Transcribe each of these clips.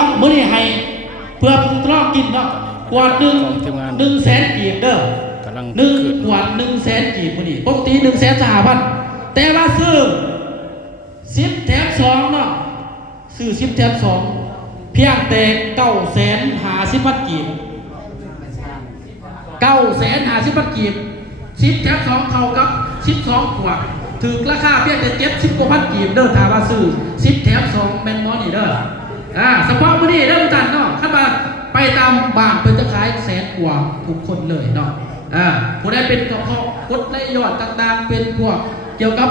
นาะมื้อนี้ให้เพื่อผู้ทดลองกินเนาะขวดหนึ่ง100,000 กีบเด้อ1 ขวด 100,000 กีบมื้อนี้ปกติ130,000แต่ว่าซื้อ10 แถม 2เนาะซื้อ10 แถม 2เพียงแต่950,000 กีบ950,000 กีบ10 แถม 2เท่ากับ12 ขวดถึงราคาเพียงแต่70 กว่าพันกีบเด้อถ้าว่าซื้อ10 แถม 2แม่นบ่นี่เด้อเฉพาะมื้อนี้เด้อทุกท่านเนาะคันว่าไปตามบ้านเพิ่นจะขายแสนกว่าทุกคนเลยเนาะผู้ใดเป็นกระเพาะกรดไหลย้อนต่างๆเป็นพวกเกี่ยวกับ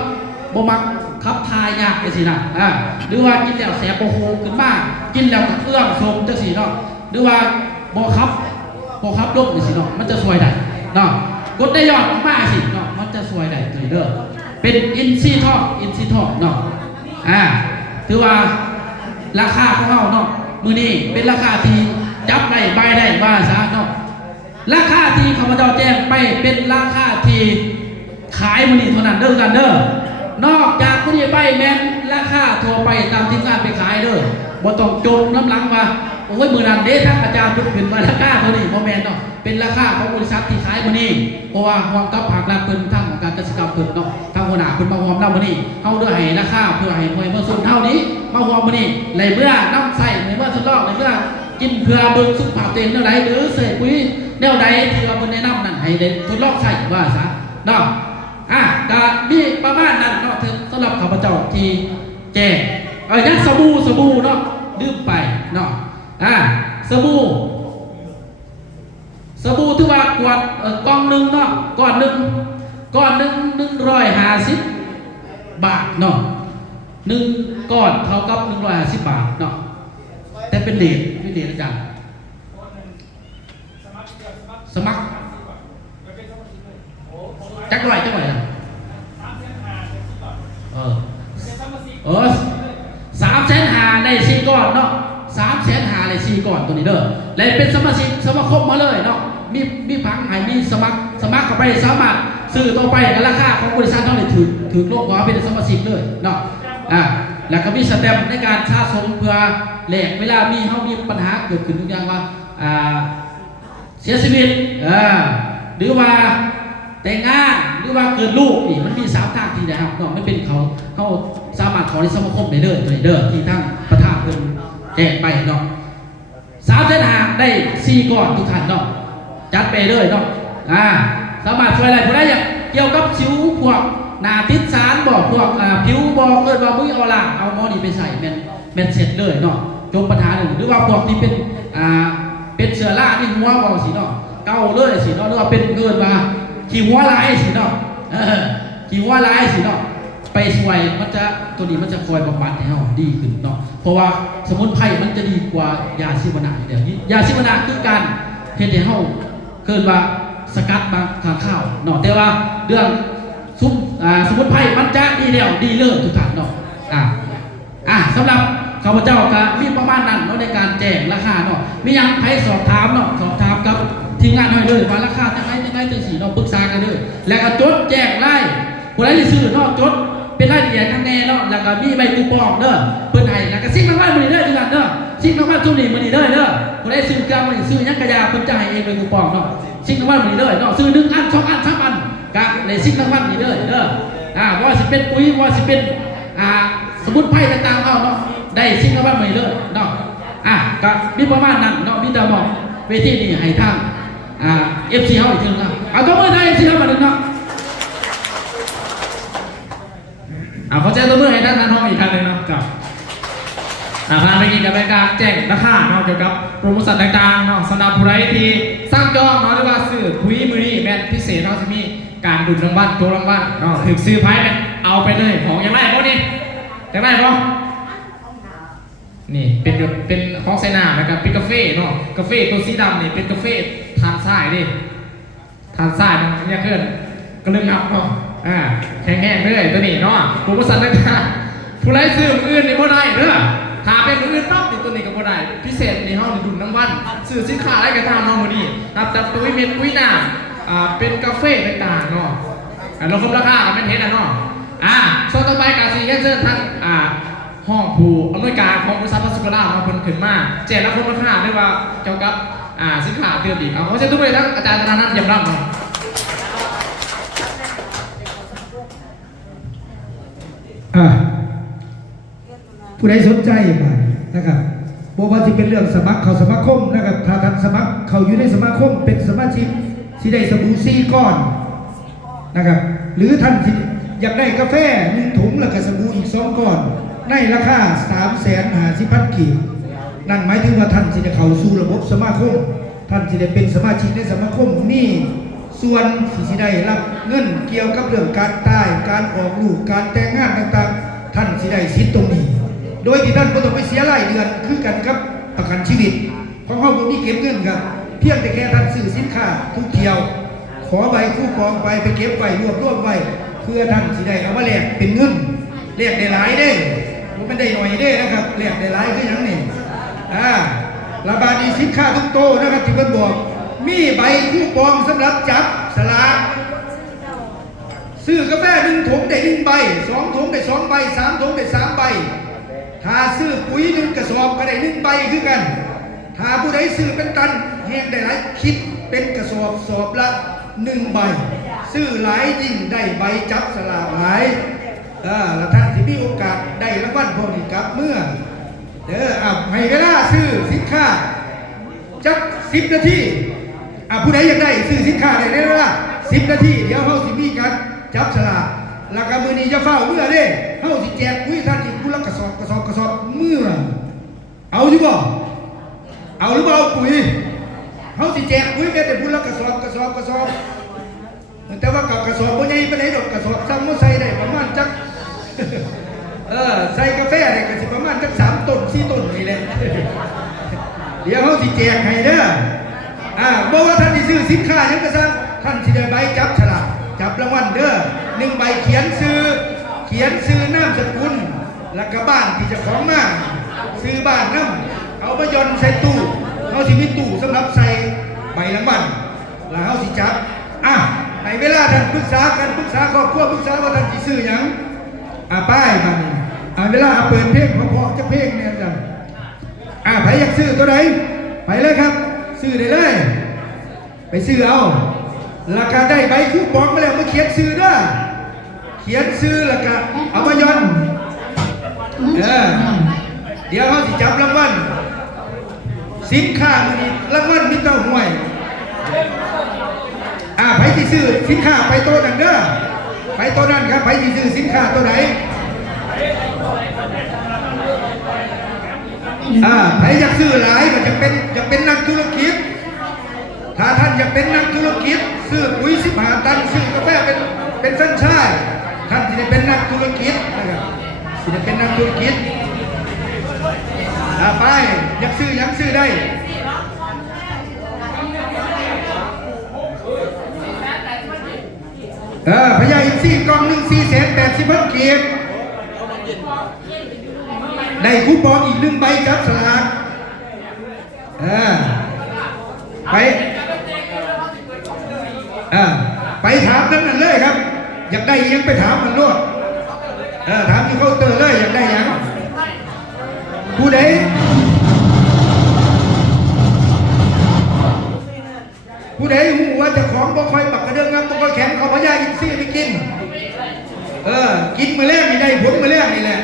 บ่มักขับถ่ายยากจังซี่นะหรือว่ากินแล้วแสบบ่โฮขึ้นมากินแล้วก็เอื้องสมจังซี่เนาะหรือว่าบ่ขับลงจังซี่เนาะมันจะช่วยได้เนาะกรดไหลย้อนมาสิเนาะมันจะช่วยได้ตัวนี้เด้อเป็นอินซีทอกเนาะถือว่าราคาของเราเนาะมื้อนี้เป็นราคาที่จับได้ใบได้ว่าซะเนาะราคาที่ข้าพเจ้าแจ้งไปเป็นราคาที่ขายมื้อนี้เท่านั้นเด้อกันเด้อนอกจากมื้อนี้ใบแม่นราคาทั่วไปตามที่งานไปขายเด้อบ่ต้องจมน้ำหลังว่าโอ้ยมื้อนั้นเด้ทางอาจารย์เพิ่นขึ้นมาราคาเท่านี้บ่แม่นเนาะเป็นราคาของบริษัทที่ขายมื้อนี้เพราะว่าร่วมกับภาครัฐเพิ่นทางการเกษตรกรรมเพิ่นเนาะทางหัวหน้าเพิ่นมาร่วมนำมื้อนี้เฮาด้วยให้ราคาเพื่อให้หน่วยมาส่วนเท่านี้มาร่วมมื้อนี้ในเมื่อนำใช้ในเมื่อทดลองในเมื่อกินเพื่อเบิ่งสุขภาพตัวเองแนวใดหรือเสพปุ๋ยแนวใดที่ว่าเพิ่นแนะนำนั่นให้ได้ทดลองใช้ว่าซะเนาะก็มีประมาณนั้นเนาะสำหรับข้าพเจ้าที่แจ้งยังสบู่เนาะลืมไปเนาะสบู่ถือว่ากวดกล่องหนึ่งเนาะก้อนหนึ่ง150 บาทเนาะ1 ก้อนเท่ากับ150 บาทเนาะแต่เป็นเหรียญอาจารย์สมัครจักหน่อยนะ350,000ได้4 ก้อนเนาะ350,000ได้4 ก้อนตัวนี้เด้อและเป็นสมาชิกสมาคมมาเลยเนาะมีผังให้มีสมัครเข้าไปสามารถซื้อต่อไปกับราคาของบริษัทเท่านี้ถือโลกว่าเป็นสมาชิกเลยเนาะแล้วก็มีสแตมป์ในการสะสมเพื่อแลกเวลามีปัญหาเกิดขึ้นทุกอย่างว่าเสียชีวิตหรือว่าแต่งงานหรือว่าเกิดลูกนี่มันมี3 ทางที่นะครับเนาะไม่เป็นเขาสามารถขอในสมาคมได้เลยที่ทั้งประธานเพิ่นแจ้งไปเนาะ350,000ได้4 ก้อนทุกท่านเนาะจัดไปเลยเนาะสามารถช่วยอะไรผู้ใดอย่างเกี่ยวกับสิวพวกหน้าติดสารบอกพวกผิวบอกเกิดว่ามือเอาล่ะเอาหมอนี่ไปใส่แมนเสร็จเลยเนาะจบปัญหาหนึ่งหรือว่าพวกที่เป็นเชื้อราที่หัวบอกสิเนาะเกาเลยสิเนาะหรือว่าเป็นเกิดมาขี้หัวลายสิเนาะขี้หัวลายสิเนาะไปช่วยตัวนี้มันจะคอยบำบัดให้เราดีขึ้นเนาะเพราะว่าสมุนไพรมันจะดีกว่ายาชีวนะเดี๋ยวยาชีวนะคือการเฮ็ดให้เราเกิดว่าสกัดบางทางข้าวเนาะแต่ว่าเรื่องสมุนไพรมันจะดีเดียวดีเลิศทุกท่านเนาะสำหรับข้าพเจ้าก็มีประมาณนั้นเนาะในการแจ้งราคาเนาะมียังใครสอบถามเนาะสอบถามกับทีมงานหน่อยเลยว่าราคาจะได้จังสีเนาะปรึกษากันเลยแล้วก็จดแจ้งรายผู้ใดที่ซื้อเนาะจดเป็นรายละเอียดข้างในเนาะแล้วก็มีใบคูปองเด้อเพิ่นให้แล้วก็ซิ่งรางวัลมื้อนี้เด้อทุกท่านเด้อซิ่งรางวัลช่วงนี้มื้อนี้เด้อผู้ใดซื้อเครื่องมื้อนี้ซื้อหยังกระยาเพิ่นจะให้เองใบคูปองเนาะซิ่งรางวัลมื้อนี้เด้อเนาะซื้อ1 อัน 2 อัน 3 อันก็ได้ซิ่งรางวัลนี้เด้อว่าสิเป็นปุ๋ยว่าสิเป็นสมุนไพรต่างๆเอาเนาะได้ซิ่งรางวัลมื้อนี้เด้อเนาะก็มีประมาณนั้นเนาะมีแต่บอกเวทีนี้ให้ทางFC เฮาอีกทีนึงเอาตัวมือได้ FC เฮามาดึงเนาะเขาแจ้งตัวเมื่อให้ด้านน้องอีกครั้งหนึ่งนะกับพนักงานกินกับรายการแจ้งราคาเนาะเกี่ยวกับโปรโมชั่นต่างๆเนาะสำหรับผู้ใดที่สร้างจองเนาะหรือว่าซื้อคุยมือนี่แบรนด์พิเศษเนาะจะมีการดุลรางวัลโจรางวัลเนาะถึงซื้อไพ่เอาไปเลยของยังไงพวกนี้ยังไงพวกนี่เป็นของไซน่านะครับเป็นกาแฟเนาะกาแฟตัวสีดำนี่เป็นกาแฟทานทรายดิทานทรายมันเนี่ยเพื่อนก็เริ่มนับเนาะแห้งๆเลยตัวนี้เนาะโปรโมชั่นต่างๆผู้ไร้ซื้ออื่นนี่บ่ได้เด้อถ้าเป็นอื่นปั๊บนี่ตัวนี้ก็บ่ได้พิเศษนี่เฮาดุลรางวัลซื้อสินค้าอะไรก็ตามเนาะมื้อนี้นับจากปุ๋ยเม็ดปุ๋ยน้ำเป็นกาแฟต่างๆเนาะเราคุมราคาก็เป็นเฮ็ดเนาะส่วนต่อไปก็สิแค่เชิญทาง ห้องผู้อำนวยการของบริษัทพัสดุล่ามาเพิ่นขึ้นมาแจกรับคนมาค่าด้วยว่าเกี่ยวกับสินค้าเตือนอีกเอาเขาจะทุกเลยทั้งอาจารย์ธนานันท์เยี่ยมร่ำเนาะ ผู้ใดสนใจบ้างนะครับบอกว่าที่เป็นเรื่องสมัครเข้าสมาคมนะครับถ้าท่านสมัครเข้าอยู่ในสมาคมเป็นสมาชิกสิได้สบู่4 ก้อนนะครับหรือท่านที่อยากได้กาแฟ1 ถุงแล้วก็สบู่อีก2 ก้อนในราคา350,000 กีบนั่นหมายถึงว่าท่านสิได้เข้าสู่ระบบสมาคมท่านสิได้เป็นสมาชิกในสมาคมนี่ส่วนที่สิได้รับเงินเกี่ยวกับเรื่องการตายการออกลูกการแต่งงานต่างๆท่านสิได้สิทธิ์ตรงนี้โดยที่ท่านก็ต้องไปเสียรายเดือนคือกันครับประกันชีวิตของเขาบ่มีเก็บเงินครับเพียงแต่แค่ท่านซื้อสินค้าทุกเที่ยวขอใบคู่ครองไปเก็บไว้รวบไว้เพื่อท่านสิได้เอามาแลกเป็นเงินแลกได้หลายเด้มันได้หน่อยเด้นะครับแลกได้หลายคือหยังนี่ระบาดนี้สินค้าทุกโตนะครับที่เพิ่นบอกมีใบคู่ครองสำหรับจับสลากซื้อกาแฟ1 ถุงได้1 ใบ2 ถุงได้2 ใบ3 ถุงได้3 ใบถ้าซื้อปุ๋ย1 กระสอบก็ได้1 ใบคือกันถ้าผู้ใดซื้อเป็นตันแห้งได้หลายคิดเป็นกระสอบสอบละ1 ใบซื้อหลายยิ่งได้ใบจับสลากหลายแล้วท่านที่มีโอกาสได้รางวัลพวกนี้กลับเมื่อให้เวลาซื้อสินค้าจัก10 นาทีผู้ใดอยากได้ซื้อสินค้าได้เวลา10 นาทีเดี๋ยวเฮาสิมีการจับสลากแล้วก็มื้อนี้จะเฝ้าเมื่อเด้เฮาสิแจกปุ๋ยท่านอีกผู้ละกระสอบเมื่อเอาอยู่บ่เอาหรือบ่เอาปุ๋ยเฮาสิแจกปุ๋ยแค่แต่ผู้ละกระสอบแต่ว่ากับกระสอบบ่ใหญ่ปานใดดอกกระสอบซ้ำบ่ใส่ได้ประมาณจักใส่กาแฟได้ก็สิประมาณจัก3 ต้น 4 ต้นนี่แหละเดี๋ยวเฮาสิแจกให้เด้อบ่ว่าท่านสิซื้อสินค้าหยังก็ซั่นท่านสิได้ใบจับฉลากจับรางวัลเด้อ1 ใบเขียนชื่อนามสกุลแล้วก็บ้านที่เจ้าของมาซื้อบ้านนำเอามาย่อนใส่ตู้เฮาสิมีตู้สำหรับใส่ใบรางวัลแล้วเฮาสิจับในเวลาท่านปรึกษาครอบครัวปรึกษาว่าท่านสิซื้อหยังป้ายมานี่เวลาเปิดเพลงเพราะจะเพลงเนี่ยจ้ะใครอยากซื้อตัวไหนไปเลยครับซื้อได้เลยไปซื้อเอาราคาได้ใบคูปองมาแล้วมาเขียนซื้อเด้อเขียนซื้อแล้วก็เอามาย่อนเดี๋ยวเขาสิจับรางวัลสินค้ามันนี่รางวัลมีเต้าหวยไปที่ซื้อสินค้าไปตัวนั้นเด้อไปตัวนั้นครับไปที่ซื้อสินค้าตัวไหนใครอยากซื้อหลายก็จะเป็นนักธุรกิจถ้าท่านอยากเป็นนักธุรกิจซื้อปุ๋ย15 ตันซื้อกาแฟเป็นแฟรนไชส์ท่านจะได้เป็นนักธุรกิจนะครับจะได้เป็นนักธุรกิจไปอยากซื้อยังซื้อได้พญาอินทรีกล่อง1 480,000 กีบได้คูปองอีก1 ใบจับสลากไปถามนั่นเลยครับอยากได้ยังไปถามมันโลดถามที่เคาน์เตอร์เลยอยากได้ยังผู้ใดหูว่าเจ้าของบ่ค่อยปักกระเดื่องครับบ่ค่อยแข็งเขาพญาอินทรีไปกินกินมื้อแรกนี่ได้ผลมื้อแรกนี่แหละ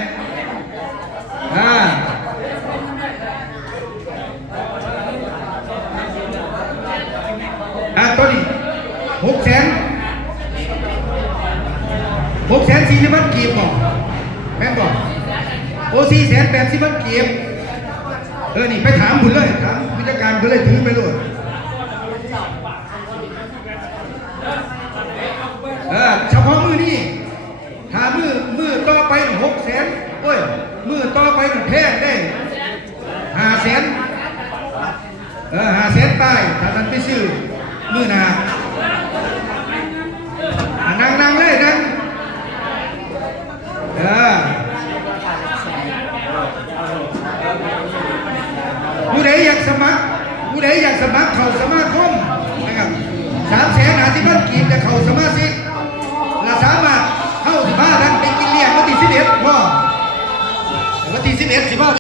ตัวนี้640,000 กีบบอกแม่นบอก480,000 กีบนี่ไปถามคุณเลยถามวิจการคุณเลยถือไปเลยเฉพาะมือนี่ถ้ามือต่อไป600,000มือต่อไปแพงได้500,000 500,000ไปถ้าท่านไปซื้อมือหน้านั่งเลยนั่งผู้ใดอยากสมัครเข้าสมาคมนะครับ350,000 กีบจะเข้าสมาชิกและสามารถเข้า15 ท่านไปกินเลี้ยงวันที่11วัน สิบ้า